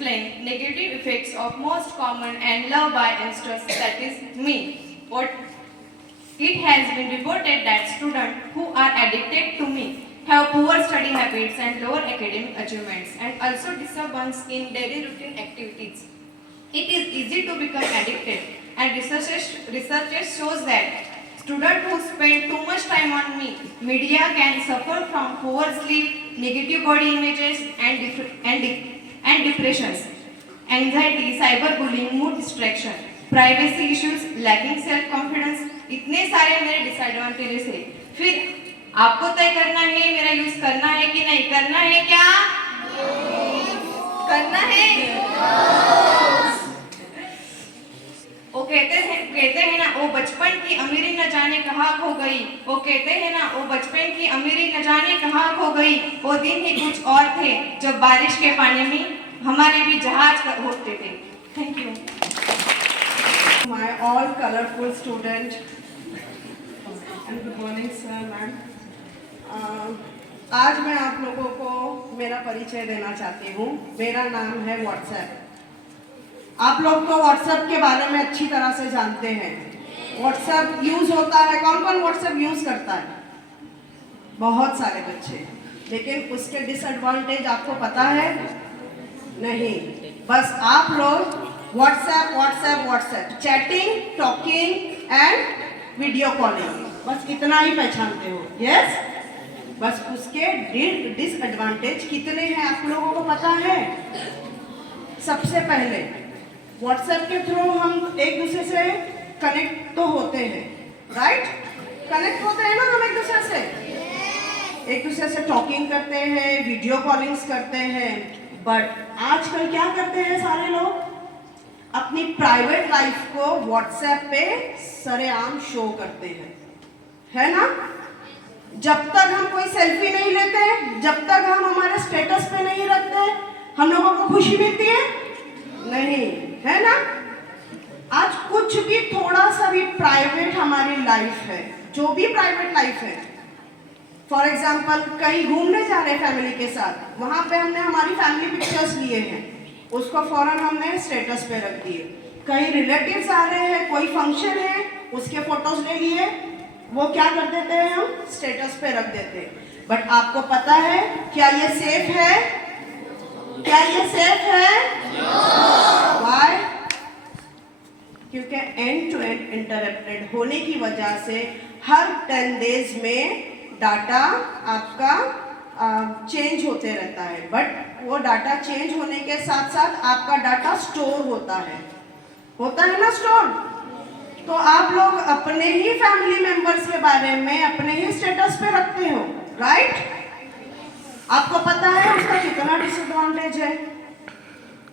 explain negative effects of most common and loved by youngsters, that is me. What it has been reported that students who are addicted to me have poor study habits and lower academic achievements and also disturbance in daily routine activities. It is easy to become addicted and research shows that students who spend too much time on media can suffer from poor sleep, negative body images and depressions, anxiety, cyberbullying, mood distraction, privacy issues, lacking self confidence, इतने सारे मेरे disadvantages है। फिर आपको तय करना है मेरा यूज करना है कि नहीं करना है। क्या करना है? वो कहते हैं ना वो बचपन की अमीरी न जाने कहाँ खो गई। वो कहते हैं ना वो बचपन की अमीरी न जाने कहाँ खो गई। वो दिन ही कुछ और थे जब बारिश के पानी में हमारे भी जहाज होते थे। Thank you. My all colorful student and good morning sir ma'am. आज मैं आप लोगों को मेरा परिचय देना चाहती हूँ। मेरा नाम है व्हाट्सएप। आप लोग तो व्हाट्सएप के बारे में अच्छी तरह से जानते हैं। व्हाट्सएप यूज होता है, कौन कौन व्हाट्सएप यूज करता है? बहुत सारे बच्चे। लेकिन उसके डिसएडवांटेज आपको पता है? नहीं। बस आप लोग WhatsApp WhatsApp WhatsApp chatting, talking and video calling, बस इतना ही पहचानते हो। यस, बस उसके डिसएडवांटेज कितने हैं आप लोगों को पता है? सबसे पहले व्हाट्सएप के थ्रू हम एक दूसरे से कनेक्ट तो होते हैं, राइट? कनेक्ट होते हैं ना हम एक दूसरे से, एक दूसरे से टॉकिंग करते हैं, वीडियो कॉलिंग्स करते हैं। बट आजकल क्या करते हैं सारे लोग? अपनी प्राइवेट लाइफ को व्हाट्सएप पे सरेआम शो करते हैं, है ना? जब तक हम कोई सेल्फी नहीं लेते, जब तक हम हमारे स्टेटस पे नहीं रखते, हम लोगों को खुशी मिलती है? नहीं, है ना? आज कुछ भी थोड़ा सा भी प्राइवेट हमारी लाइफ है, जो भी प्राइवेट लाइफ है, फॉर एग्जाम्पल कहीं घूमने जा रहे फैमिली के साथ, वहां पे हमने हमारी फैमिली पिक्चर्स लिए हैं, उसको फौरन हमने स्टेटस पे रख दिए। कहीं रिलेटिव्स आ रहे हैं, कोई फंक्शन है, उसके फोटोज ले लिए, वो क्या कर देते हैं हम? स्टेटस पे रख देते हैं। बट आपको पता है क्या ये सेफ है? क्या ये सेफ है? व्हाई? क्योंकि एंड टू एंड इंटरप्टेड होने की वजह से हर 10 डेज में डाटा आपका चेंज होते रहता है। बट वो डाटा चेंज होने के साथ साथ आपका डाटा स्टोर होता है ना स्टोर? तो आप लोग अपने ही फैमिली मेंबर्स के बारे में अपने ही स्टेटस पे रखते हो, राइट? आपको पता है उसका कितना डिसएडवांटेज है,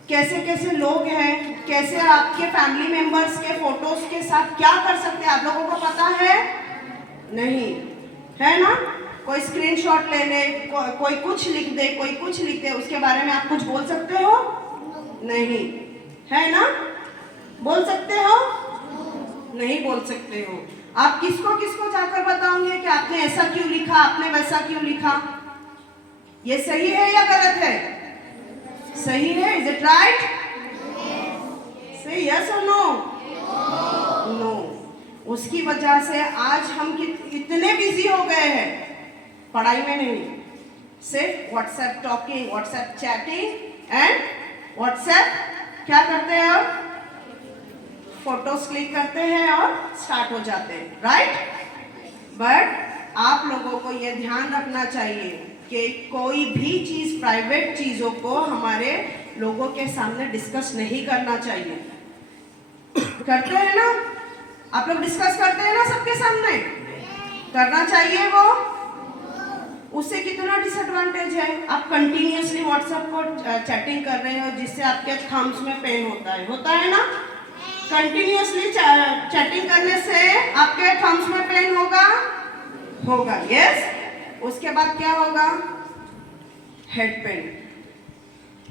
कैसे कैसे लोग हैं, कैसे आपके फैमिली मेंबर्स के फोटोज के साथ क्या कर सकते हैं, आप लोगों को पता है? नहीं, है ना? कोई स्क्रीनशॉट ले ले, कोई कुछ लिख दे, कोई कुछ लिख दे, उसके बारे में आप कुछ बोल सकते हो? नहीं, है ना? बोल सकते हो? नहीं बोल सकते हो। आप किसको किसको जाकर बताओगे कि आपने ऐसा क्यों लिखा, आपने वैसा क्यों लिखा? ये सही है या गलत है? सही है। Is it right? से यस और नो? नो। उसकी वजह से आज हम इतने बिजी हो गए हैं, पढ़ाई में नहीं, सिर्फ WhatsApp talking, WhatsApp chatting and WhatsApp क्या करते हैं? अब फोटोज क्लिक करते हैं और स्टार्ट हो जाते हैं, राइट? बट आप लोगों को यह ध्यान रखना चाहिए कि कोई भी चीज, प्राइवेट चीजों को हमारे लोगों के सामने डिस्कस नहीं करना चाहिए। करते हैं ना आप लोग? डिस्कस करते हैं ना सबके सामने? करना चाहिए वो? उससे कितना डिसएडवांटेज है? आप कंटिन्यूअसली व्हाट्सएप को चैटिंग कर रहे हो जिससे आपके थम्स में पेन होता है ना? कंटिन्यूअसली चैटिंग करने से आपके थम्स में पेन होगा, यस? उसके बाद क्या होगा? हेड पेन,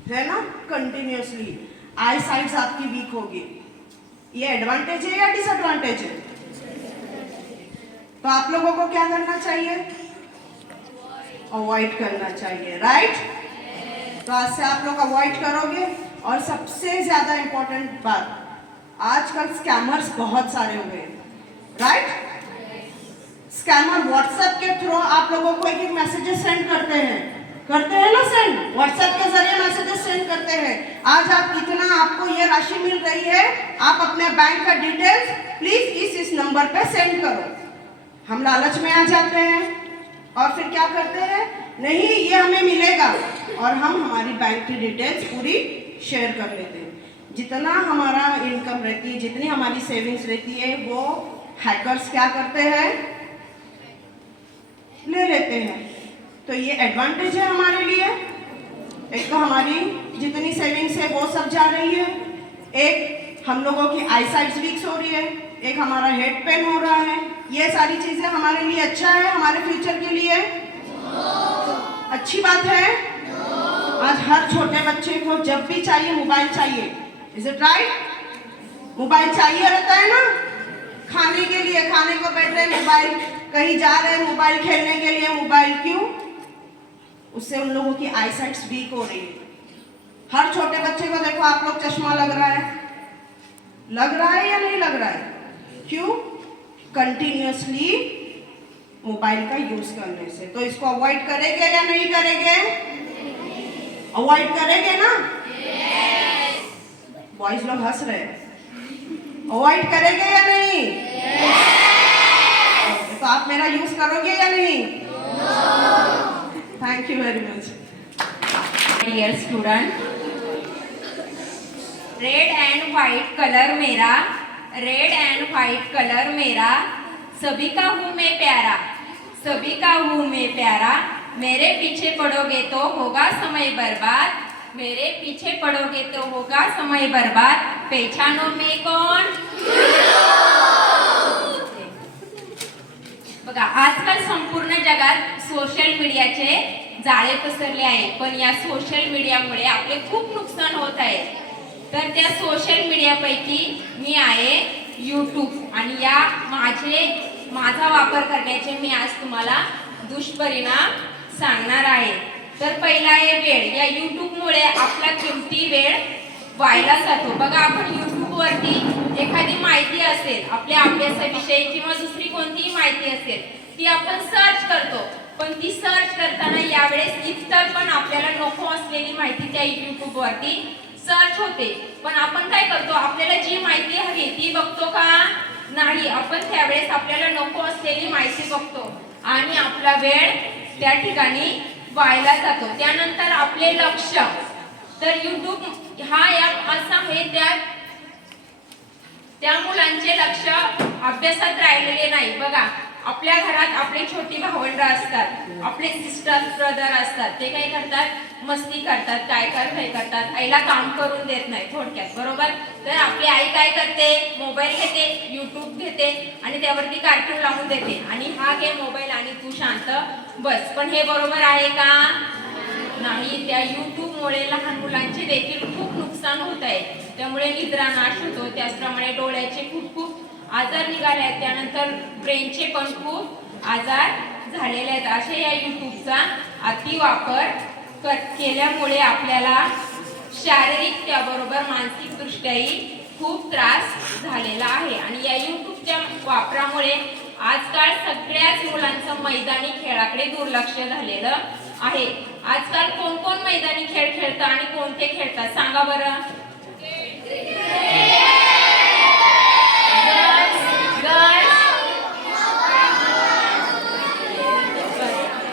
है ना? कंटिन्यूअसली आई साइट्स आपकी वीक होगी। ये एडवांटेज है या डिसएडवांटेज है? तो आप लोगों को क्या करना चाहिए? अवॉइड करना चाहिए, राइट? तो आज से आप लोग अवॉइड करोगे और सबसे ज्यादा इंपॉर्टेंट बात, आजकल स्कैमर्स बहुत सारे हो गए, राइट? स्कैमर व्हाट्सएप के थ्रू आप लोगों को एक मैसेजेस सेंड करते हैं ना, सेंड व्हाट्सएप के जरिए मैसेजेस सेंड करते हैं। आज आप कितना आपको ये राशि मिल रही है, आप अपने बैंक का डिटेल्स प्लीज इस नंबर पे सेंड करो। हम लालच में आ जाते हैं और फिर क्या करते हैं, नहीं ये हमें मिलेगा, और हम हमारी बैंक की डिटेल्स पूरी शेयर कर लेते हैं। जितना हमारा इनकम रहती है, जितनी हमारी सेविंग्स रहती है, वो हैकर्स क्या करते हैं, ले लेते हैं। तो ये एडवांटेज है हमारे लिए। एक तो हमारी जितनी सेविंग्स है वो सब जा रही है, एक हम लोगों की आई साइट्स वीक्स हो रही है, एक हमारा हेड पेन हो रहा है। ये सारी चीजें हमारे लिए अच्छा है, हमारे फ्यूचर के लिए अच्छी बात है। आज हर छोटे बच्चे को जब भी चाहिए मोबाइल चाहिए, इज इट राइट? मोबाइल चाहिए रहता है ना, खाने के लिए, खाने को बैठ रहे मोबाइल, कहीं जा रहे मोबाइल, खेलने के लिए मोबाइल। क्यों? उससे उन लोगों की आई साइट्स वीक हो रही है। हर छोटे बच्चे को देखो, आप लोग चश्मा लग रहा है या नहीं लग रहा है? क्यों? कंटिन्यूअसली मोबाइल का यूज करने से। तो इसको अवॉइड करेंगे या नहीं करेंगे? अवॉइड करेंगे ना? बॉयज लोग हंस रहे हैं। अवॉइड करेंगे या नहीं? तो आप मेरा यूज करोगे या नहीं? Thank you very much. Dear student, red and white colour मेरा, रेड एंड व्हाइट कलर मेरा, सभी का हूँ मैं प्यारा, सभी का हूँ मैं प्यारा। मेरे पीछे पड़ोगे तो होगा समय बर्बाद, मेरे पीछे पड़ोगे तो होगा समय बर्बाद। पहचानो मैं कौन? बघा, आजकाल संपूर्ण जगात सोशल मीडियाचे जाळे पसरले आहे, पण या सोशल मीडियामुळे आपले खूप नुकसान होत आहे। तर त्या सोशल मीडियापैकी मी आहे यूट्यूब, आणि या माझा वापर करण्याचे मी आज तुम्हाला दुष्परिणाम सांगणार आहे। तर पहिला आहे वेळ। या यूट्यूबमुळे आपला किमती वेळ वाया जातो। बघा, आपण यूट्यूबवरती एखादी माहिती असेल, आपल्या अभ्यासाविषयी किंवा दुसरी कोणतीही माहिती असेल, ती आपण सर्च करतो, पण ती सर्च करताना यावेळेस इतर पण आपल्याला नको असलेली माहिती त्या यूट्यूबवरती सर्च होते। पण आपण काय करतो, आपल्याला जी माहिती हवी ती बघतो का? नाही, आपण त्यावेळेस आपल्याला नको असलेली माहिती बघतो आणि आपला वेळ त्या ठिकाणी वाया जातो। त्यानंतर आपले लक्ष, तर यूट्यूब हा ॲप असा आहे त्या मुलांचे लक्ष अभ्यासात राहिलेले नाही। बघा, आपल्या घरात आपले छोटी भावंड असतात, आपले सिस्टर ब्रदर असतात, ते काय करतात, मस्ती करतात, काय करतात, आईला काम करून देत नाही थोडक्यात, बरोबर? तर आपली आई काय करते, मोबाईल घेते, यूट्यूब घेते आणि त्यावरती कार्टून लावून देते आणि हा घे मोबाईल आणि तू शांत बस। पण हे बरोबर आहे का? नाही। त्या यूट्यूबमुळे लहान मुलांचे देखील खूप नुकसान होत आहे। त्यामुळे निद्रा नाश होतो, त्याचप्रमाणे डोळ्याचे खूप आजार निघाले आहेत, त्यानंतर ब्रेनचे पण खूप आजार झालेले आहेत। असे या यूट्यूबचा अतिवापर केल्यामुळे आपल्याला शारीरिक त्याबरोबर मानसिक दृष्ट्याही खूप त्रास झालेला आहे। आणि या यूट्यूबच्या वापरामुळे आजकाल सगळ्याच मुलांचं मैदानी खेळाकडे दुर्लक्ष झालेलं आहे। आजकाल कोण कोण मैदानी खेळ खेळतात आणि कोणते खेळतात सांगा बरं?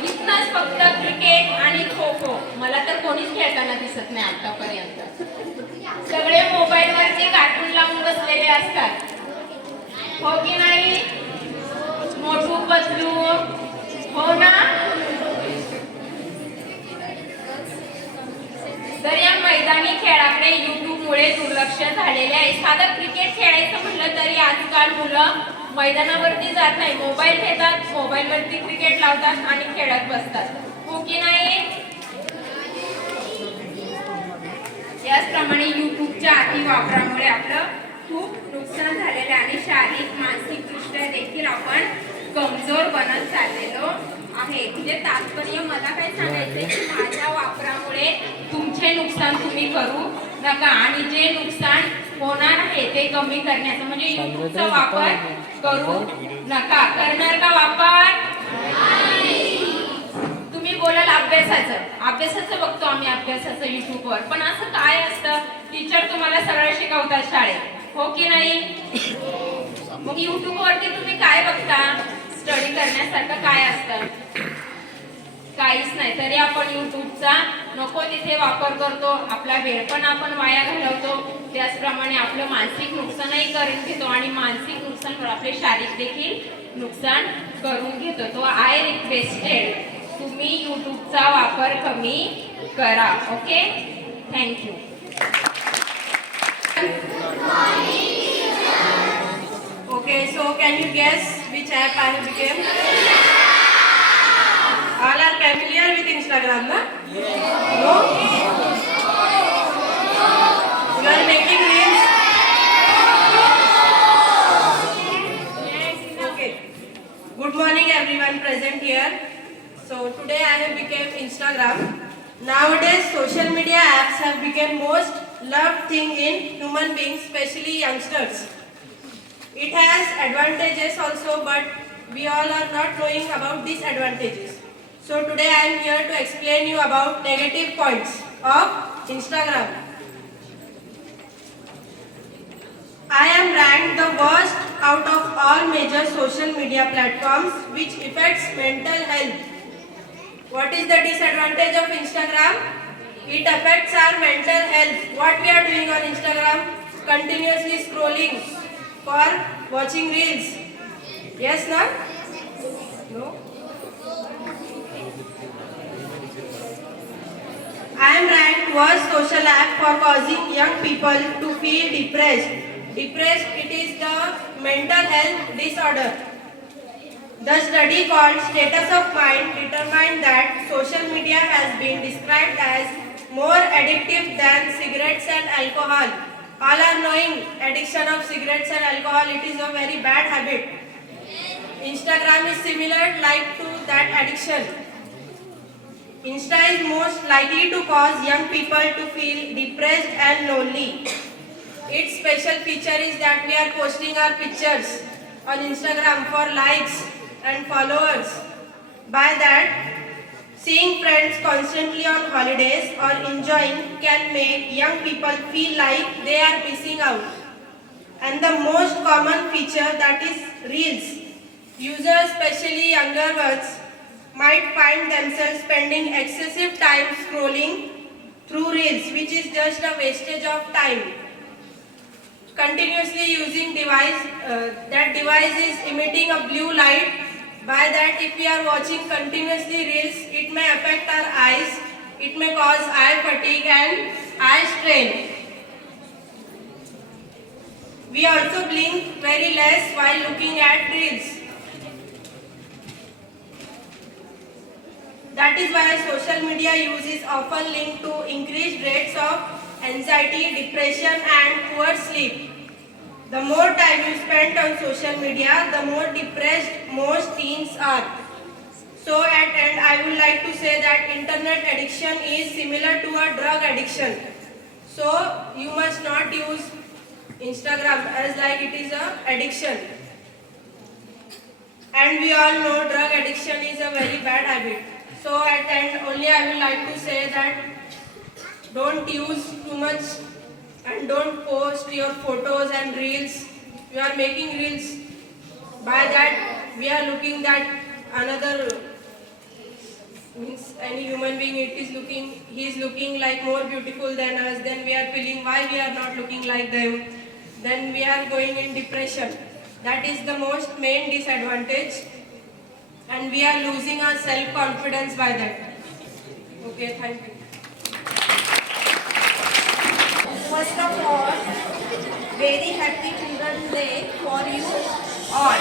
इतकंच फक्त क्रिकेट आणि खो खो। मला तर कोणीच खेळताना दिसत नाही आतापर्यंत। सगळे मोबाईलवरचे कार्टून लावून बसलेले असतात, हो की नाही? मोठू पतलू, हो ना? तर या मैदानी खेळाकडे यूट्यूबमुळे दुर्लक्ष झालेले आहे। साधं क्रिकेट खेळायचं म्हटलं तरी आजकाल मुलं मैदानावरती जात नाही, मोबाईल घेतात, मोबाईलवरती क्रिकेट लावतात आणि खेळत बसतात, हो की नाही? याचप्रमाणे यूट्यूबच्या अतिवापरामुळे आपलं खूप नुकसान झालेलं आहे आणि शारीरिक मानसिक दृष्ट्या देखील आपण कमजोर बनत चाललेलो आहे। म्हणजे तात्पर्य मला काय सांगायचंय की माझ्या वापरामुळे तुमचे नुकसान तुम्ही करू नका आणि जे नुकसान होणार आहे ते कमी करण्याचा म्हणजे युट्यूबचा वापर करू नका. करणार का वापर? तुम्ही बोलाल अभ्यासाचं बघतो आम्ही अभ्यासाचं युट्यूबवर, पण असं काय असतं, टीचर तुम्हाला सरळ शिकवतात शाळेत, हो की नाही? मग युट्यूबवरती तुम्ही काय बघता? स्टडी करण्यासारखं काय असतं? काहीच नाही. तरी आपण युट्यूबचा नको तिथे वापर करतो, आपला वेळ पण आपण वाया घालवतो, त्याचप्रमाणे आपलं मानसिक नुकसानही करून घेतो आणि मानसिक नुकसान करून आपले शारीरिक देखील नुकसान करून घेतो. तो आय रिक्वेस्टेड तुम्ही युट्यूबचा वापर कमी करा. Okay, thank you. Okay, so can you guess which app I have become? All are familiar with Instagram, na? No? You are making reels? Okay. Good morning everyone present here. So today I have become Instagram. Nowadays social media apps have become most loved thing in human beings, especially youngsters. It has advantages also, but we all are not knowing about disadvantages. So today I am here to explain you about negative points of Instagram. I am ranked the worst out of all major social media platforms, which affects mental health. What is the disadvantage of Instagram? It affects our mental health. What we are doing on Instagram? Continuously scrolling for watching reels. Yes, na? No? I am ranked worst social app for causing young people to feel depressed. Depressed, it is the mental health disorder. The study called Status of Mind determined that social media has been described as more addictive than cigarettes and alcohol. All are knowing addiction of cigarettes and alcohol, it is a very bad habit. Instagram is similar like to that addiction. Insta is most likely to cause young people to feel depressed and lonely. Its special feature is that we are posting our pictures on Instagram for likes and followers. By that, seeing friends constantly on holidays or enjoying can make young people feel like they are missing out. And the most common feature, that is Reels. Users, especially younger ones, might find themselves spending excessive time scrolling through Reels, which is just a wastage of time. Continuously using device, that device is emitting a blue light. By that, if we are watching continuously Reels, it may affect our eyes, it may cause eye fatigue and eye strain. We also blink very less while looking at Reels. That is why social media use is often linked to increased rates of anxiety, depression and poor sleep. The more time you spend on social media, the more depressed most teens are. So at end, I would like to say that internet addiction is similar to a drug addiction. So you must not use Instagram as like it is a addiction. And we all know drug addiction is a very bad habit. So at end, only I would like to say that don't use too much and don't post your photos and reels. You are making reels. By that, we are looking that another means any human being he is looking like more beautiful than us. Then we are feeling why we are not looking like them. Then we are going in depression. That is the most main disadvantage, and we are losing our self-confidence by that. Okay, thank you. First of all, very happy Children's Day for you all.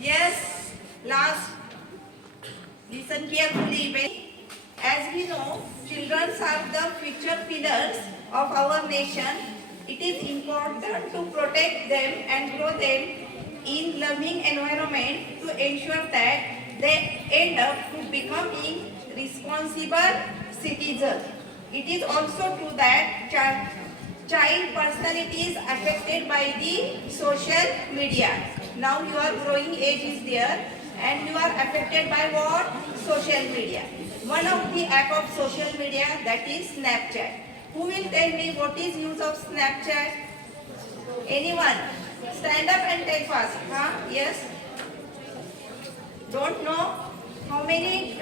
Yes, last, listen carefully. As we know, children are the future pillars of our nation. It is important to protect them and grow them in loving environment to ensure that they end up to becoming responsible citizens. It is also true that child personality is affected by the social media. Now your growing age is there and you are affected by what? Social media. One of the app of social media, that is Snapchat. Who will tell me what is use of Snapchat? Anyone? Stand up and tell fast. Huh? Yes? Don't know? How many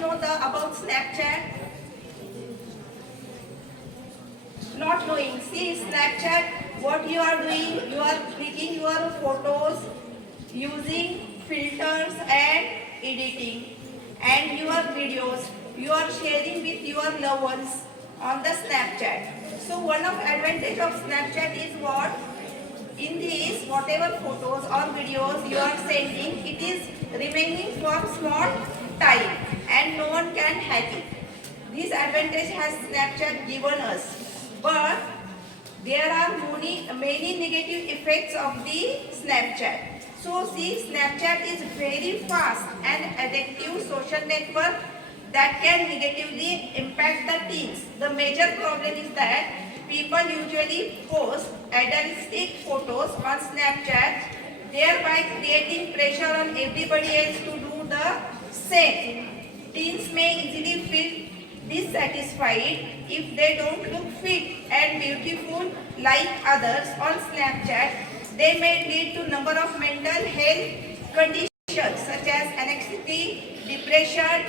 know about Snapchat? Not knowing. See, Snapchat, what you are doing, you are clicking your photos using filters and editing, and your videos you are sharing with your loved ones on the Snapchat. So one of advantage of Snapchat is what? In this, whatever photos or videos you are sending, it is remaining for small time and no one can hack it. This advantage has Snapchat given us. But there are many negative effects of the Snapchat. So see, Snapchat is very fast and addictive social network that can negatively impact the teens. The major problem is that people usually post idealistic photos on Snapchat, thereby creating pressure on everybody else to do the same. Teens may easily feel dissatisfied if they don't look fit and beautiful like others on Snapchat. They may lead to number of mental health conditions such as anxiety, depression,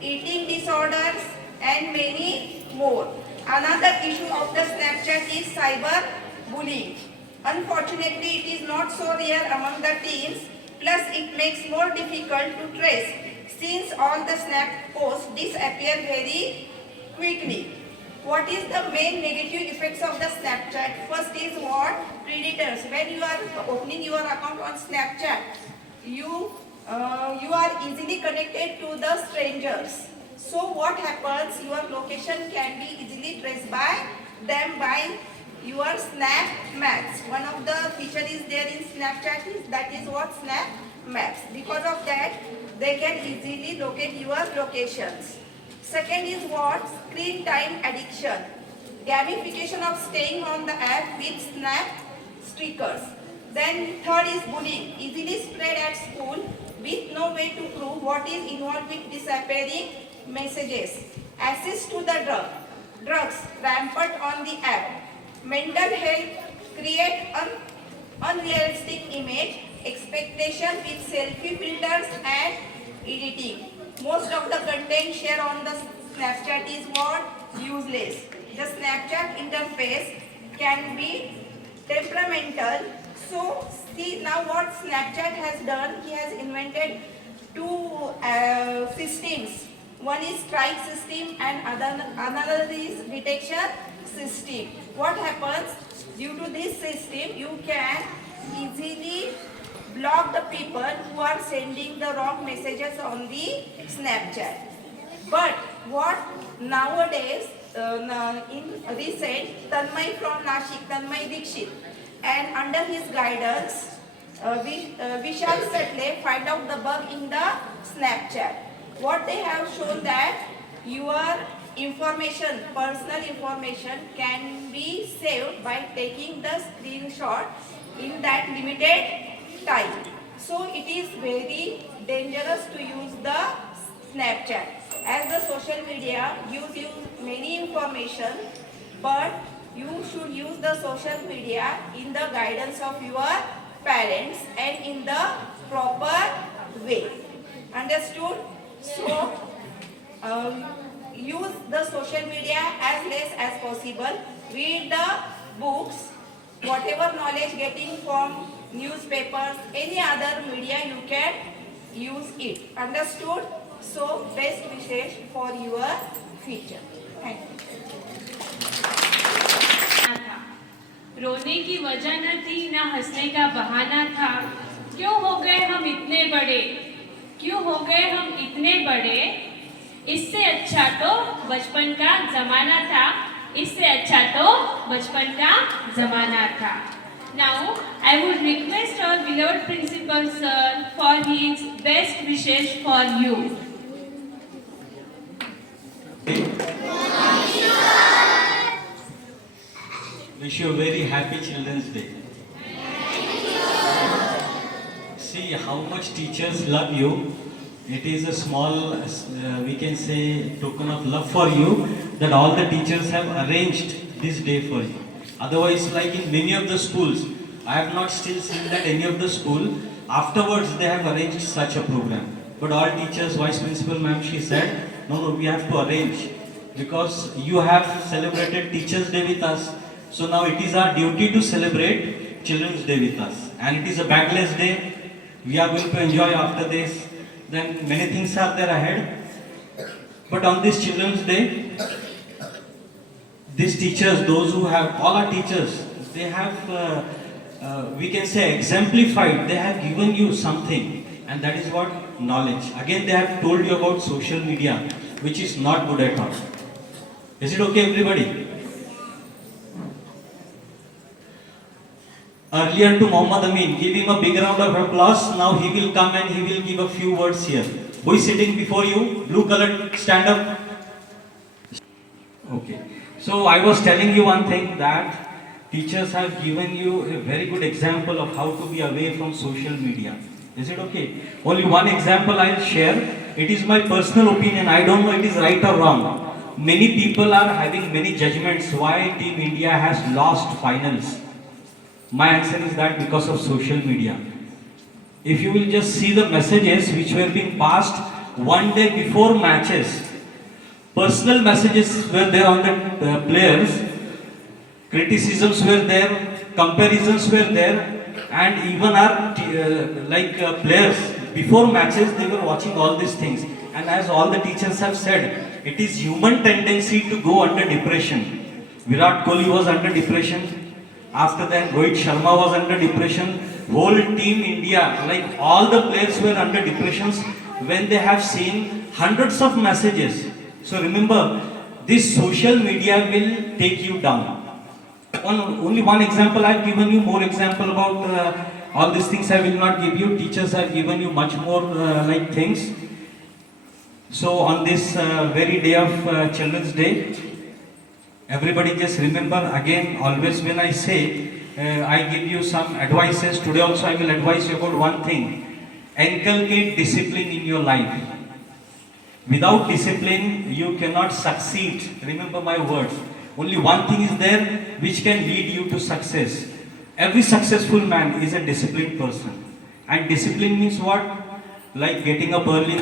eating disorders and many more. Another issue of the Snapchat is cyber bullying. Unfortunately, it is not so rare among the teens, plus it makes more difficult to trace since all the Snap posts disappear very quickly. What is the main negative effects of the Snapchat? First is what? Predators. When you are opening your account on Snapchat, you are easily connected to the strangers. So what happens? Your location can be easily traced by them by your Snap Maps. One of the feature is there in Snapchat is that is what? Snap Maps. Because of that, they can easily locate your locations. Second is what? Screen time addiction. Gamification of staying on the app with Snap stickers. Then third is bullying. Easily spread at school with no way to prove what is involved with disappearing messages. Access to the drugs rampant on the app. Mental health create an unrealistic image, expectation with selfie filters and editing. Most of the content shared on the Snapchat is what? Useless. The Snapchat interface can be temperamental. So see now what Snapchat has done, he has invented two systems. One is strike system and another is detection system. What happens? Due to this system, you can easily block the people who are sending the wrong messages on the Snapchat. But what nowadays, in recent, Tanmay from Nashik, Tanmay Dikshit, and under his guidance, Vishal Setle find out the bug in the Snapchat. What they have shown that your information, personal information can be saved by taking the screenshot in that limited time. So it is very dangerous to use the Snapchat. As the social media gives you many information, but you should use the social media in the guidance of your parents and in the proper way. Understood? So, use the social media as less as possible. Read the books, whatever knowledge getting from newspapers, any other media you can use it. Understood? So, best wishes for your future. Thank you. रोने की वजह न थी ना हंसने का बहाना था। क्यों हो गए हम इतने बड़े, क्यों हो गए हम इतने बड़े, इससे अच्छा तो बचपन का जमाना था, इससे अच्छा तो बचपन का जमाना था। Now I would request our beloved principal sir for his best wishes for you. Wish you a very happy Children's Day. See how much teachers love you. It is a small, we can say, token of love for you that all the teachers have arranged this day for you. Otherwise, like in many of the schools, I have not still seen that any of the school, afterwards they have arranged such a program. But all teachers, Vice Principal ma'am, she said, no, we have to arrange because you have celebrated Teachers Day with us. So now it is our duty to celebrate Children's Day with us. And it is a bagless day. We are going to enjoy after this. Then many things are there ahead. But on this Children's Day, these teachers, those who have, all our teachers, they have, we can say, exemplified, they have given you something. And that is what? Knowledge. Again, they have told you about social media, which is not good at all. Is it okay, everybody? Earlier to Mohammad Amin, give him a big round of applause. Now he will come and he will give a few words here. Who is sitting before you? Blue colored, stand up. Okay. So I was telling you one thing, that teachers have given you a very good example of how to be away from social media. Is it okay? Only one example I will share. It is my personal opinion. I don't know it is right or wrong. Many people are having many judgments why Team India has lost finals. My answer is that because of social media. If you will just see the messages which were being passed one day before matches, personal messages were there on the players, criticisms were there, comparisons were there, and even our players before matches they were watching all these things. And as all the teachers have said, it is human tendency to go under depression. Virat Kohli was under depression. After that, Rohit Sharma was under depression. Whole Team India, like all the players were under depressions when they have seen hundreds of messages. So remember, this social media will take you down. Only one example I have given you, more example about all these things I will not give you. Teachers have given you much more things. So on this very day of Children's Day, everybody just remember again, always when I say, I give you some advices. Today also I will advise you about one thing. Inculcate discipline in your life. Without discipline, you cannot succeed. Remember my words. Only one thing is there which can lead you to success. Every successful man is a disciplined person. And discipline means what? Like getting up early,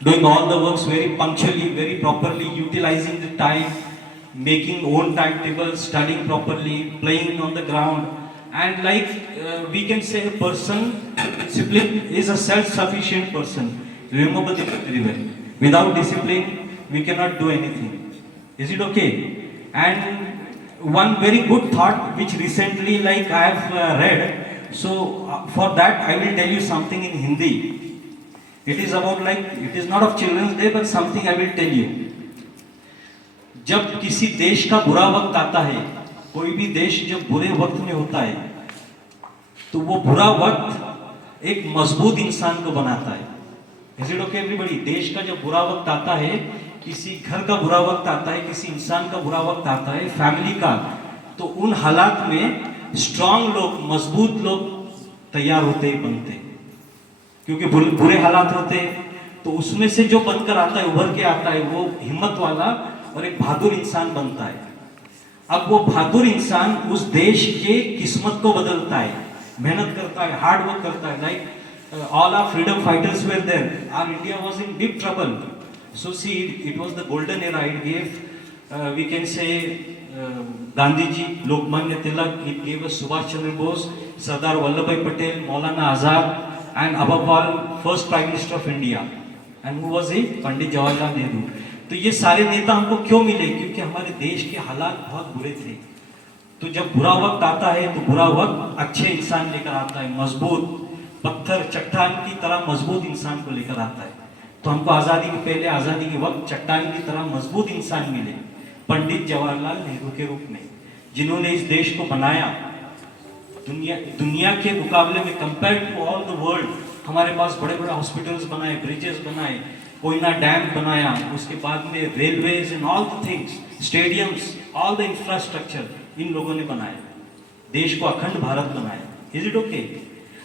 doing all the works very punctually, very properly, utilizing the time, making own timetables, studying properly, playing on the ground. And we can say a person, discipline is a self-sufficient person. Remember this very well. Without discipline, we cannot do anything. Is it okay? And one very good thought which recently I have read. So for that I will tell you something in Hindi. It is about it is not of Children's Day, but something I will tell you. जब किसी देश का बुरा वक्त आता है, कोई भी देश जब बुरे वक्त में होता है, तो वो बुरा वक्त एक मजबूत इंसान को बनाता है. Is it okay everybody? देश का जब बुरा वक्त आता है, किसी घर का बुरा वक्त आता है, किसी इंसान का बुरा वक्त आता है, फैमिली का, तो उन हालात में स्ट्रांग लोग, मजबूत लोग तैयार होते ही बनते हैं. क्योंकि बुरे हालात होते हैं, तो उसमें से जो बनकर आता है, उभर के आता है, वो हिम्मत वाला और एक बहादुर इंसान बनता है. अब वो बहादुर इंसान उस देश के किस्मत को बदलता है, मेहनत करता है, हार्ड वर्क करता है. All our freedom fighters were there. Our India was in deep trouble. So see, it was the golden era. It gave, we can say, Gandhi ji, Lokmanya Tilak, it gave us Subhash Chandra Bose, Sardar Vallabhbhai Patel, Maulana Azad, and above all, first Prime Minister of India. And who was he? Pandit Jawaharlal Nehru. तो ये सारे नेता हमको क्यों मिले? क्योंकि हमारे देश के हालात बहुत बुरे थे. तो जब बुरा वक्त आता है, तो बुरा वक्त अच्छे इंसान लेकर आता है, मजबूत, पत्थर चट्टान की तरह मजबूत इंसान को लेकर आता है. तो हमको आज़ादी के पहले, आज़ादी के वक्त चट्टान की तरह मजबूत इंसान मिले, पंडित जवाहरलाल नेहरू के रूप में, जिन्होंने इस देश को बनाया. दुनिया के मुकाबले में compare to all the world, हमारे पास बड़े बड़े हॉस्पिटल्स बनाए, ब्रिजेस बनाए, कोयना डैम बनाया, उसके बाद में railways and all the things, stadiums, all the infrastructure, इन लोगों ने बनाया, देश को अखंड भारत बनाया। Is it okay?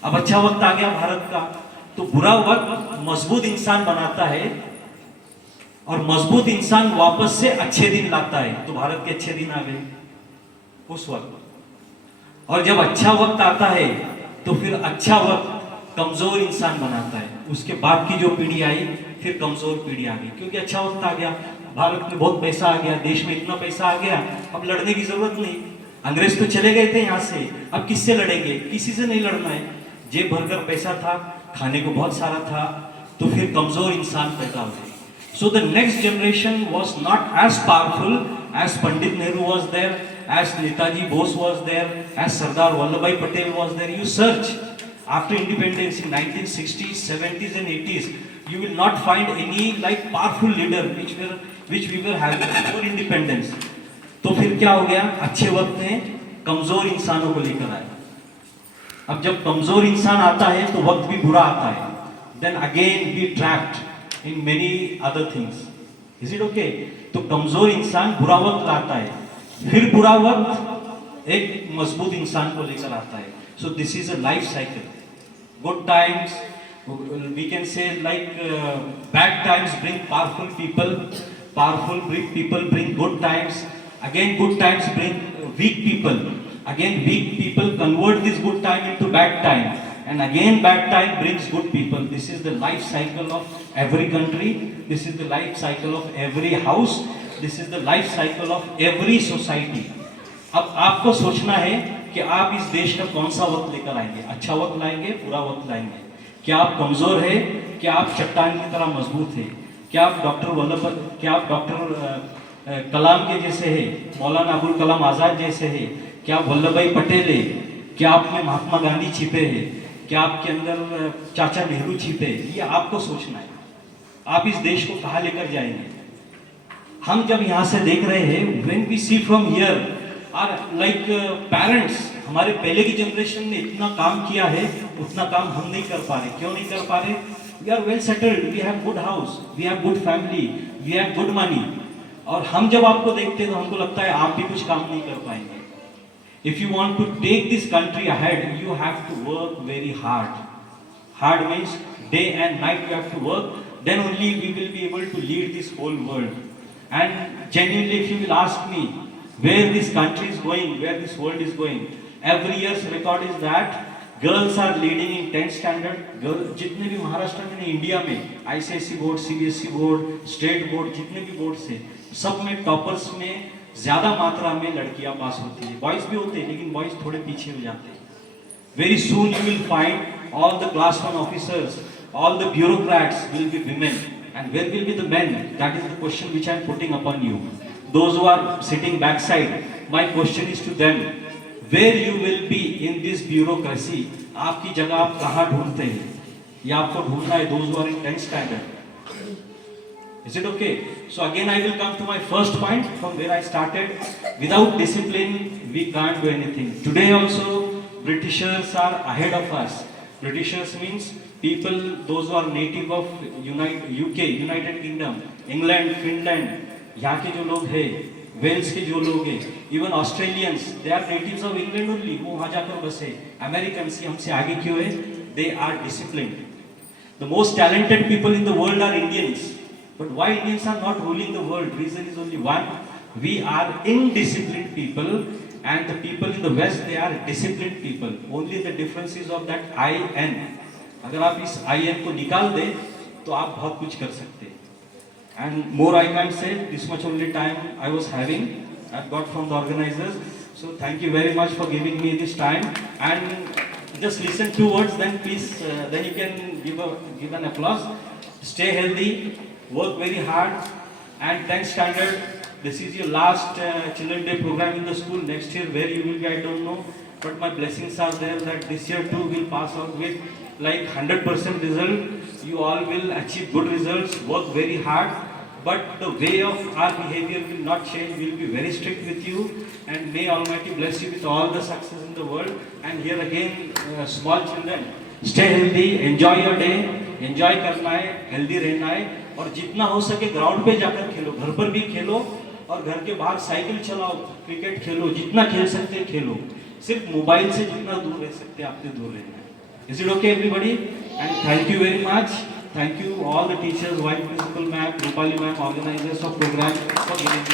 अब अच्छा वक्त आ गया भारत का, तो बुरा वक्त मजबूत इंसान बनाता है और मजबूत इंसान वापस से अच्छे दिन लाता है। तो भारत के अच्छे दिन आ गए उस वक्त। और जब अच्छा वक्त आता है तो फिर अच्छा वक्त कमजोर इंसान बनाता है। उसके बाद की जो पीढ़ी आई फिर कमजोर पीढ़ी आ गई, क्योंकि अच्छा वक्त आ गया, भारत में बहुत पैसा आ गया, देश में इतना पैसा आ गया, अब लड़ने की जरूरत नहीं। अंग्रेज तो चले गए थे यहाँ से, अब किससे लड़ेंगे? किसी से नहीं लड़ना है। जेब भरकर पैसा था, खाने को बहुत सारा था, तो फिर कमजोर इंसान पैदा हो गए। So the next generation was not as powerful as Pandit Nehru was there, as Netaji Bose was there, as Sardar Vallabhbhai Patel was there. You search after independence in 1960s, 70s and 80s, you will not find any like powerful leader which we were having before independence. तो फिर क्या हो गया? अच्छे वक्त ने कमजोर इंसानों को लेकर आए। अब जब कमजोर इंसान आता है तो वक्त भी बुरा आता है। Then again we trapped in many other things. Is it okay? तो कमजोर इंसान बुरा वक्त लाता है, फिर बुरा वक्त एक मजबूत इंसान को लेकर आता है। So this is a life cycle. Good times, we can say like bad times bring powerful people, powerful people bring good times. Again, good times bring weak people. Again, weak people convert this good time into bad time. And again, bad time brings good people. This is the life cycle of every country. This is the life cycle of every house. This is the life cycle of every society. अब आपको सोचना है कि आप इस देश का कौन सा वक्त लेकर आएंगे। अच्छा वक्त लाएंगे, बुरा वक्त लाएंगे। क्या आप कमजोर है? क्या आप चट्टान की तरह मजबूत है? क्या आप डॉक्टर कलाम के जैसे है, मौलाना अबुल कलाम आजाद जैसे है? क्या वल्लभ भाई पटेल है? क्या आप में महात्मा गांधी छिपे हैं? क्या आपके अंदर चाचा नेहरू छिपे? ये आपको सोचना है। आप इस देश को कहाँ लेकर जाएंगे? हम जब यहाँ से देख रहे हैं, when we see from here, are like parents, हमारे पहले की जनरेशन ने इतना काम किया है, उतना काम हम नहीं कर पा रहे। क्यों नहीं कर पा रहे? We are well settled, we have good house, we have good family, we have good money. और हम जब आपको देखते हैं तो हमको लगता है आप भी कुछ काम नहीं कर पाएंगे। If you want to take this country ahead, you have to work very hard. Hard means day and night you have to work. Then only we will be able to lead this whole world. And genuinely, if you will ask me, where this country is going, where this world is going, every year's record is that girls are leading in 10th standard. जितने भी महाराष्ट्र में, India में ICSE board, CBSE board, state board, जितने भी board से, सब में toppers में ज्यादा मात्रा में लड़कियां पास होती है। बॉयज भी होते हैं, लेकिन बॉयज थोड़े पीछे हो जाते हैं। Very soon you will find all the class 1 officers, all the bureaucrats will be women, and where will be the men? That is the question which I am putting upon you. Those who are sitting back side, my question is to them, where you will be in this bureaucracy? आपकी जगह आप कहाँ ढूंढते हैं? या आपको ढूंढना है those who are in 10th standard? Is it okay? So again I will come to my first point from where I started. Without discipline we can't do anything. Today also Britishers are ahead of us. Britishers means people, those who are native of UK, United Kingdom, England, Finland, यहाँ के जो लोग हैं, Wales के जो लोग हैं, even Australians, they are natives of England only. वो वहाँ जाकर बसे। Americans ही हमसे आगे क्यों है? They are disciplined. The most talented people in the world are Indians. But why Indians are not ruling the world? Reason is only one. We are indisciplined people, and the people in the West, they are disciplined people. Only the difference is of that IN. अगर आप इस IN को निकाल दें, तो आप बहुत कुछ कर सकते हैं। And more I can't say. This much only time I was having. I've got from the organizers. So thank you very much for giving me this time. And just listen 2 words, then please, then you can give an applause. Stay healthy. Work very hard, and 10th standard, this is your last children day program in the school. Next year where you will be, I don't know, but my blessings are there that this year too will pass out with like 100% result. You all will achieve good results. Work very hard, but the way of our behavior will not change. We will be very strict with you, and may Almighty bless you with all the success in the world. And here again, small children, stay healthy, enjoy your day, enjoy करना है, healthy रहना है, और जितना हो सके ground पे जाकर खेलो, घर पर भी खेलो और घर के बाहर साइकिल चलाओ, क्रिकेट खेलो, जितना खेल सकते हैं खेलो, सिर्फ मोबाइल से जितना दूर रह सकते हैं आपसे दूर रहना है। Is it okay everybody? And thank you very much, thank you all the teachers, vice principal ma'am, Rupali ma'am, organisers of programme for giving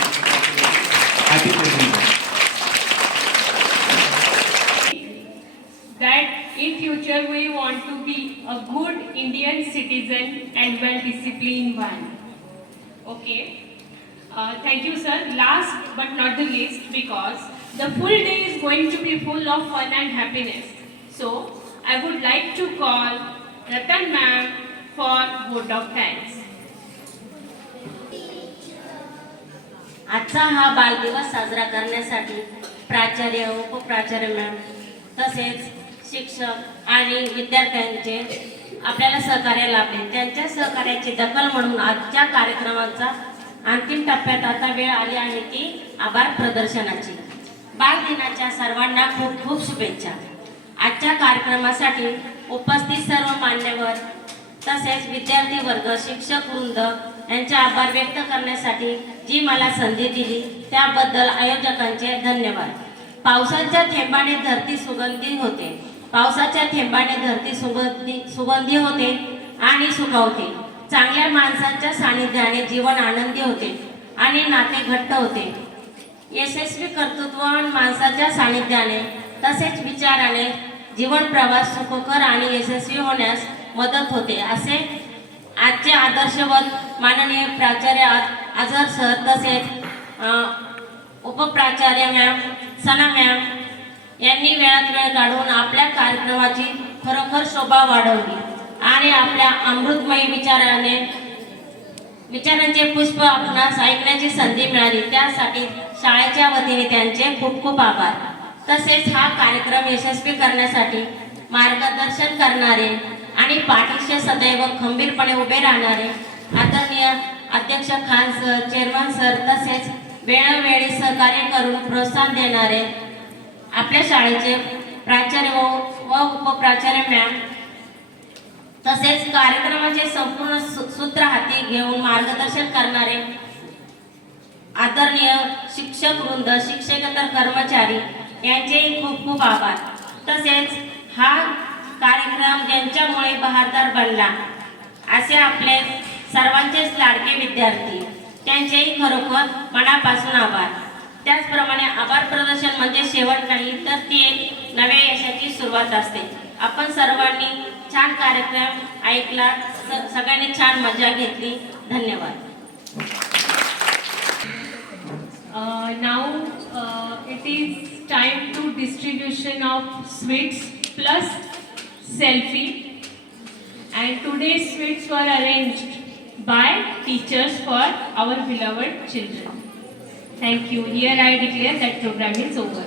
happy present. That in future we want to be a good Indian citizen and well disciplined one. Okay. Thank you, sir. Last but not the least, because the full day is going to be full of fun and happiness. So I would like to call Ratan ma'am for vote of thanks. आजचा हा बालदिवस साजरा करण्यासाठी प्राचार्य, उपप्राचार्य ma'am तसेच शिक्षक आणि विद्यार्थ्यांचे आपल्याला सहकार्य लाभले. त्यांच्या सहकार्याची दखल म्हणून आजच्या कार्यक्रमाचा अंतिम टप्प्यात आता वेळ आली आहे ती आभार प्रदर्शनाची. बालदिनाच्या सर्वांना खूप खूप शुभेच्छा. आजच्या कार्यक्रमासाठी उपस्थित सर्व मान्यवर तसेच विद्यार्थी वर्ग, शिक्षक वृंद यांचे आभार व्यक्त करण्यासाठी जी मला संधी दिली त्याबद्दल आयोजकांचे धन्यवाद. पावसाच्या थेंबाने धरती सुगंधी होते, पावसाच्या थेंबाने धरती सुगंधी होते आणि सुखावते. चांगल्या माणसांच्या सानिध्याने जीवन आनंदी होते आणि नाते घट्ट होते. यशस्वी कर्तृत्ववान माणसाच्या सानिध्याने तसेच विचाराने जीवन प्रवास सुखकर आणि यशस्वी होण्यास मदत होते, असे आजचे आदर्शवत माननीय प्राचार्य आझर सर तसेच उपप्राचार्य मॅम, सना मॅम यांनी वेळात वेळ काढून आपल्या कार्यक्रमाची खरोखर शोभा वाढवली आणि आपल्या अमृतमयी विचारांचे पुष्प आपणास ऐकण्याची संधी मिळाली. त्यासाठी शाळेच्या वतीने त्यांचे खूप खूप आभार. तसेच हा कार्यक्रम यशस्वी करण्यासाठी मार्गदर्शन करणारे आणि पाठीशी सदैव खंबीरपणे उभे राहणारे आदरणीय अध्यक्ष खान सर, चेअरमन सर तसेच वेळोवेळी सहकार्य करून प्रोत्साहन देणारे आपल्या शाळेचे प्राचार्य व उपप्राचार्य मॅम तसेच कार्यक्रमाचे संपूर्ण सूत्र हाती घेऊन मार्गदर्शन करणारे आदरणीय शिक्षक वृंद, शिक्षकेतर कर्मचारी यांचेही खूप खूप आभार. तसेच हा कार्यक्रम ज्यांच्यामुळे बहारदार बनला असे आपले सर्वांचेच लाडके विद्यार्थी, त्यांचेही खरोखर मनापासून आभार. त्याचप्रमाणे आभार प्रदर्शन म्हणजे शेवट नाही तर ती एक नव्या यशाची सुरुवात असते. आपण सर्वांनी छान कार्यक्रम ऐकला, सगळ्यांनी छान मजा घेतली. धन्यवाद. Now it is time to distribution of sweets plus selfie, and today's sweets were arranged by teachers for our beloved children. Thank you. Here I declare that program is over.